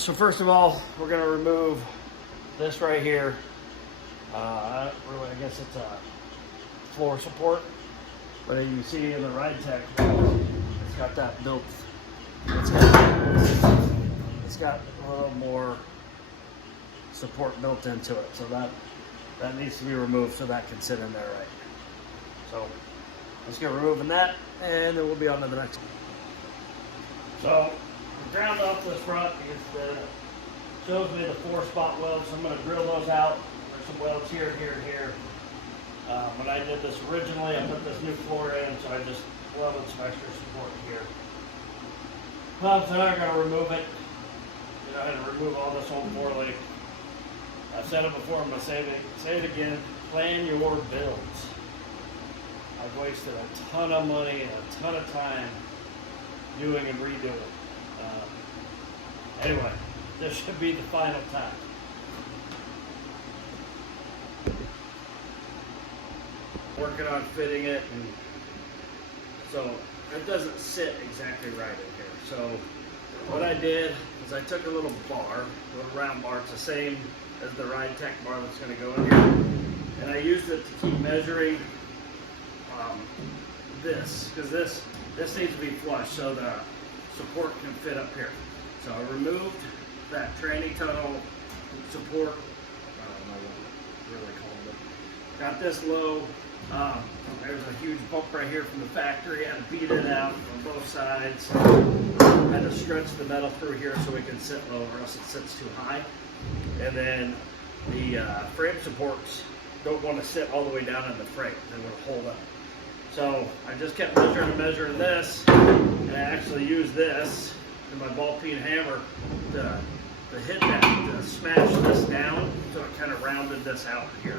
So first of all, we're going to remove this right here. I guess it's a floor support, but as you see in the ridetech, it's got that built. It's got a little more support built into it, so that needs to be removed so that can sit in there right. So let's get removing that, and then we'll be on to the next one. So we ground off this front because it shows me the 4-spot welds, so I'm going to drill those out. There's some welds here, here, and here. When I did this originally, I put this new floor in, so I just welded some extra support here. So now I'm going to remove it. I had to remove all this old floor link. I've said it before, I'm going to say it again. Plan your builds. I've wasted a ton of money and a ton of time doing and redoing. Anyway, this should be the final time. Working on fitting it, and so it doesn't sit exactly right in here. So what I did is I took a little bar, a little round bar, it's the same as the ridetech bar that's going to go in here, and I used it to keep measuring this, because this needs to be flush so the support can fit up here. So I removed that tranny tunnel support. I don't know what really called it. Got this low. There's a huge bump right here from the factory. I had to beat it out on both sides. I had to stretch the metal through here so we can sit low, or else it sits too high. And then the frame supports don't want to sit all the way down in the frame. They want to hold up. So I just kept measuring this, and I actually used this in my ball peen hammer to hit that, to smash this down, so it kind of rounded this out here.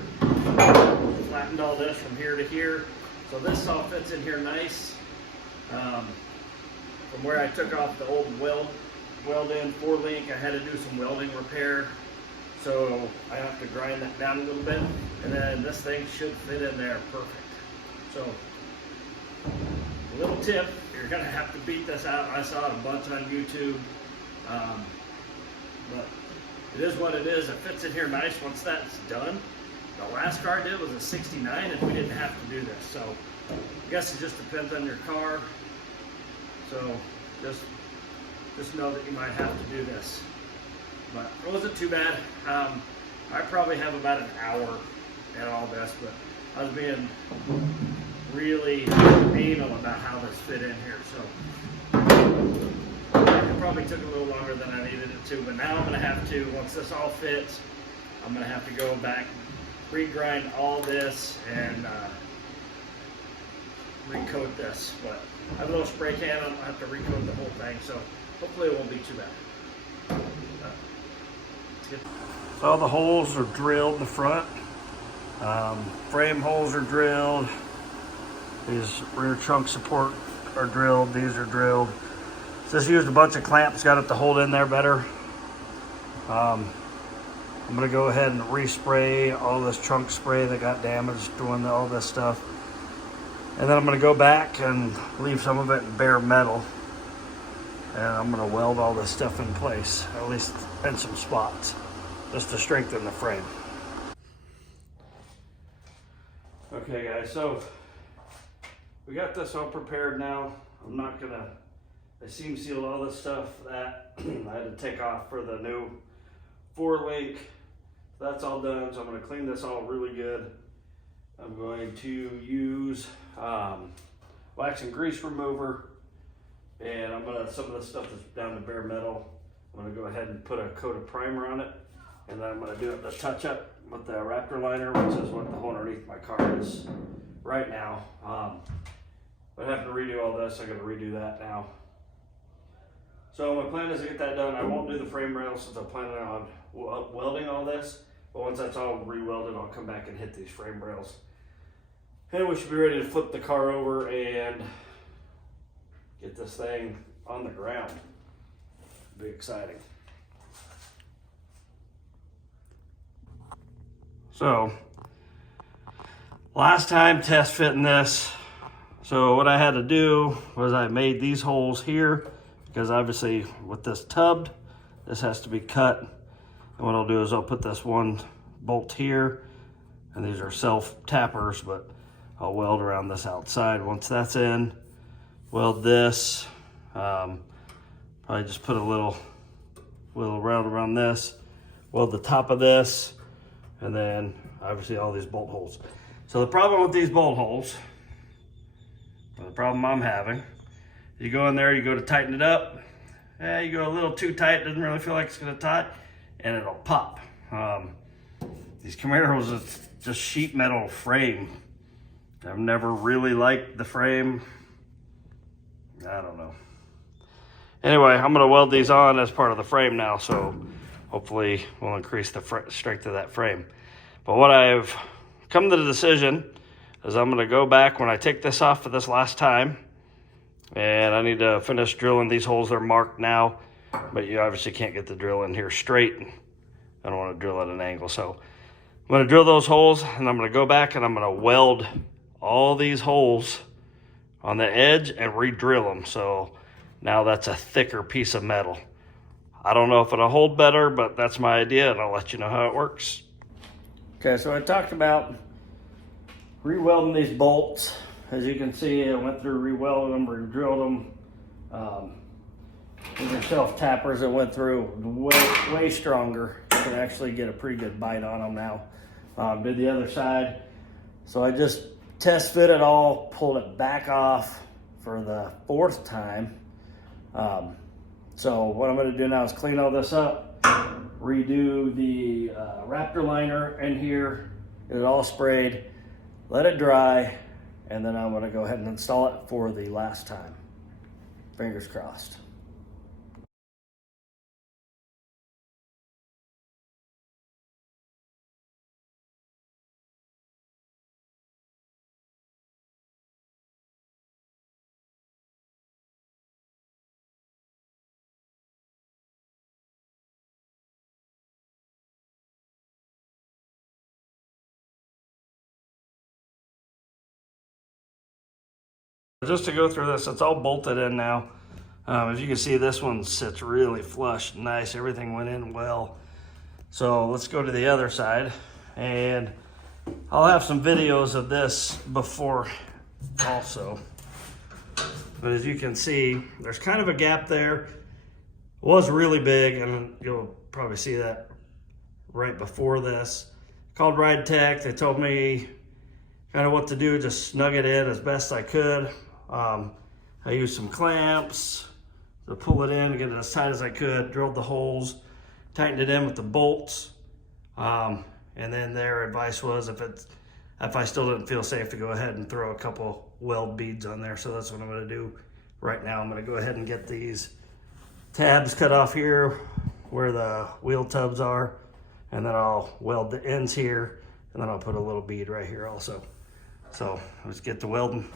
Flattened all this from here to here, so this all fits in here nice. From where I took off the old weld-in 4-link, I had to do some welding repair, so I have to grind that down a little bit, and then this thing should fit in there perfect. So, a little tip, you're going to have to beat this out. I saw it a bunch on YouTube, but it is what it is. It fits in here nice once that's done. The last car I did was a 69, and we didn't have to do this. So I guess it just depends on your car. So just know that you might have to do this. But it wasn't too bad. I probably have about an hour in all this, but I was being really anal about how this fit in here. So it probably took a little longer than I needed it to, but now I'm going to have to, once this all fits, I'm going to have to go back, regrind all this, and recoat this. But I have a little spray can, I'm going to have to recoat the whole thing, so hopefully it won't be too bad. So all the holes are drilled in the front. Frame holes are drilled. These rear trunk support are drilled. These are drilled. Just used a bunch of clamps, got it to hold in there better. I'm going to go ahead and respray all this trunk spray that got damaged doing all this stuff. And then I'm going to go back and leave some of it in bare metal. And I'm going to weld all this stuff in place, at least in some spots, just to strengthen the frame. Okay guys, so we got this all prepared now. I'm not going to, I seam sealed all this stuff that I had to take off for the new 4-link. That's all done, so I'm going to clean this all really good. I'm going to use wax and grease remover, and I'm going to, some of the stuff that's down to bare metal, I'm going to go ahead and put a coat of primer on it, and then I'm going to do it the touch up with the Raptor liner, which is what the hole underneath my car is right now. But I have to redo all this, I got to redo that now. So my plan is to get that done. I won't do the frame rails since I'm planning on welding all this, but once that's all re-welded, I'll come back and hit these frame rails. And we should be ready to flip the car over and get this thing on the ground. It'll be exciting. So, last time test fitting this. So what I had to do was I made these holes here, because obviously with this tubbed, this has to be cut. And what I'll do is I'll put this one bolt here, and these are self tappers, but I'll weld around this outside. Once that's in, weld this, probably just put a little round around this, weld the top of this, and then obviously all these bolt holes. So the problem with these bolt holes, or the problem I'm having, you go in there, you go to tighten it up, you go a little too tight, doesn't really feel like it's gonna tie, and it'll pop. These Camaros, it's just sheet metal frame. I've never really liked the frame. I don't know. Anyway, I'm gonna weld these on as part of the frame now, so hopefully we'll increase the strength of that frame. But what I've come to the decision is I'm gonna go back when I take this off for this last time, and I need to finish drilling these holes. They're marked now, but you obviously can't get the drill in here straight. I don't wanna drill at an angle, so I'm gonna drill those holes, and I'm gonna go back and I'm gonna weld all these holes on the edge and re-drill them. So now that's a thicker piece of metal. I don't know if it'll hold better, but that's my idea, and I'll let you know how it works. Okay, so I talked about re-welding these bolts. As you can see, I went through re-welding them, re-drilled them. These are self-tappers that went through way stronger. You can actually get a pretty good bite on them now. Did the other side. So I just test fit it all, pulled it back off for the 4th time. So what I'm gonna do now is clean all this up, redo the Raptor liner in here, get it all sprayed, let it dry, and then I'm gonna go ahead and install it for the last time. Fingers crossed. Just to go through this, it's all bolted in now. As you can see, this one sits really flush, nice. Everything went in well. So let's go to the other side, and I'll have some videos of this before also. But as you can see, there's kind of a gap there. It was really big, and you'll probably see that right before this. Called Ridetech. They told me kind of what to do, just snug it in as best I could. I used some clamps to pull it in and get it as tight as I could, drilled the holes, tightened it in with the bolts. And then their advice was if I still didn't feel safe, to go ahead and throw a couple weld beads on there. So that's what I'm gonna do right now. I'm gonna go ahead and get these tabs cut off here where the wheel tubs are, and then I'll weld the ends here, and then I'll put a little bead right here also. So let's get to welding.